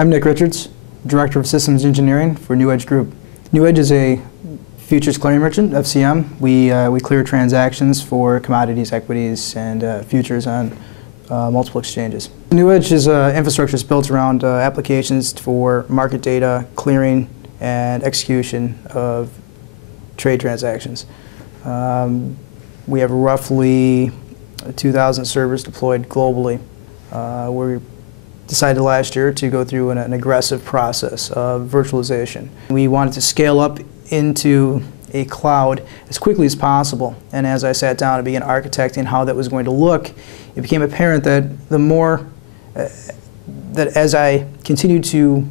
I'm Nick Richards, Director of Systems Engineering for Newedge Group. Newedge is a futures clearing merchant, FCM. We clear transactions for commodities, equities, and futures on multiple exchanges. Newedge's infrastructure is built around applications for market data, clearing, and execution of trade transactions. We have roughly 2,000 servers deployed globally. We decided last year to go through an aggressive process of virtualization. We wanted to scale up into a cloud as quickly as possible, and as I sat down and began architecting how that was going to look, it became apparent that the more that as I continued to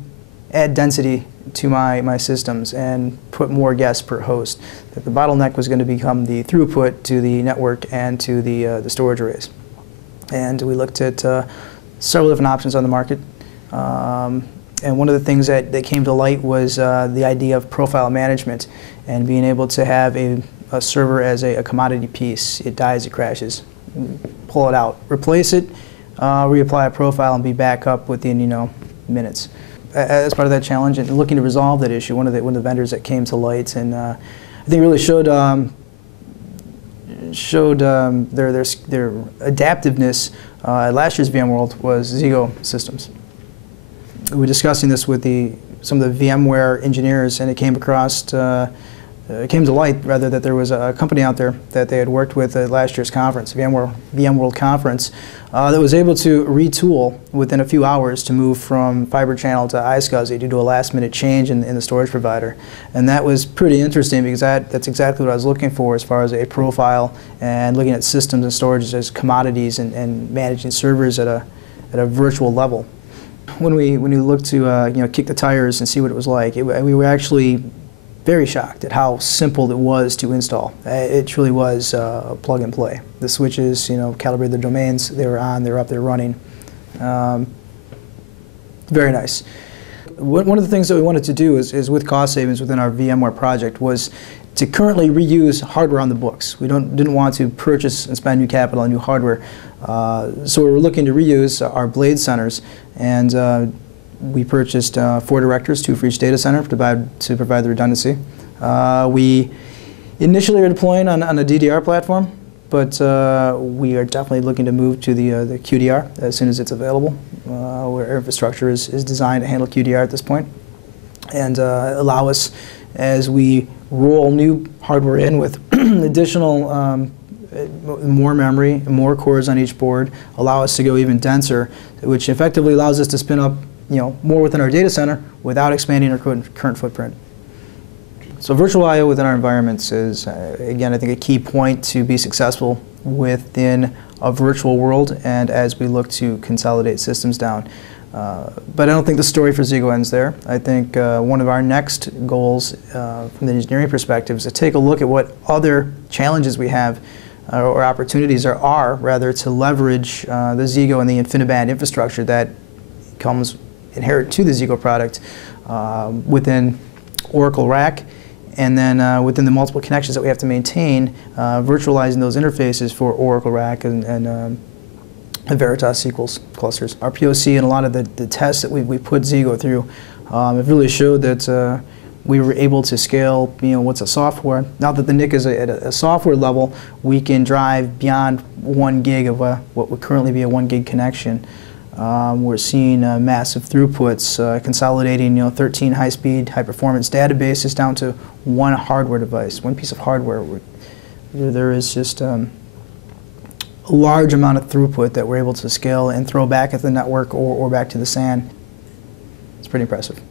add density to my systems and put more guests per host, that the bottleneck was going to become the throughput to the network and to the storage arrays. And we looked at several different options on the market. And one of the things that came to light was the idea of profile management and being able to have a server as a commodity piece. It dies, it crashes. Pull it out, replace it, reapply a profile, and be back up within minutes. As part of that challenge and looking to resolve that issue, one of the vendors that came to light and I think really showed their adaptiveness at last year's VMworld was Xsigo Systems. We were discussing this with some of the VMware engineers, and it came to light rather that there was a company out there that they had worked with at last year's conference, VMworld conference, that was able to retool within a few hours to move from fiber channel to iSCSI due to a last-minute change in the storage provider. And that was pretty interesting because that's exactly what I was looking for as far as a profile and looking at systems and storage as commodities and managing servers at a virtual level. When we looked to kick the tires and see what it was like, we were actually very shocked at how simple it was to install. It truly was plug and play. The switches, calibrated the domains, they were on, they were up, they were running. Very nice. One of the things that we wanted to do is with cost savings within our VMware project was to currently reuse hardware on the books. We didn't want to purchase and spend new capital on new hardware. So we were looking to reuse our blade centers, and we purchased 4 directors, 2 for each data center to provide the redundancy. We initially are deploying on a DDR platform, but we are definitely looking to move to the QDR as soon as it's available. Our infrastructure is designed to handle QDR at this point, and allow us, as we roll new hardware in with additional more memory, more cores on each board, allow us to go even denser, which effectively allows us to spin up more within our data center without expanding our current footprint. So virtual I/O within our environments is, again, I think a key point to be successful within a virtual world and as we look to consolidate systems down. But I don't think the story for Xsigo ends there. I think one of our next goals from the engineering perspective is to take a look at what other challenges we have or opportunities are rather to leverage the Xsigo and the InfiniBand infrastructure that comes inherent to the Xsigo product within Oracle RAC, and then within the multiple connections that we have to maintain, virtualizing those interfaces for Oracle RAC and Veritas SQL clusters. Our POC and a lot of the tests that we put Xsigo through have really showed that we were able to scale, what's a software. Now that the NIC is at a software level, we can drive beyond 1 gig of what would currently be a 1 gig connection. We're seeing massive throughputs, consolidating 13 high-speed, high-performance databases down to 1 hardware device, 1 piece of hardware. There is just a large amount of throughput that we're able to scale and throw back at the network or back to the SAN. It's pretty impressive.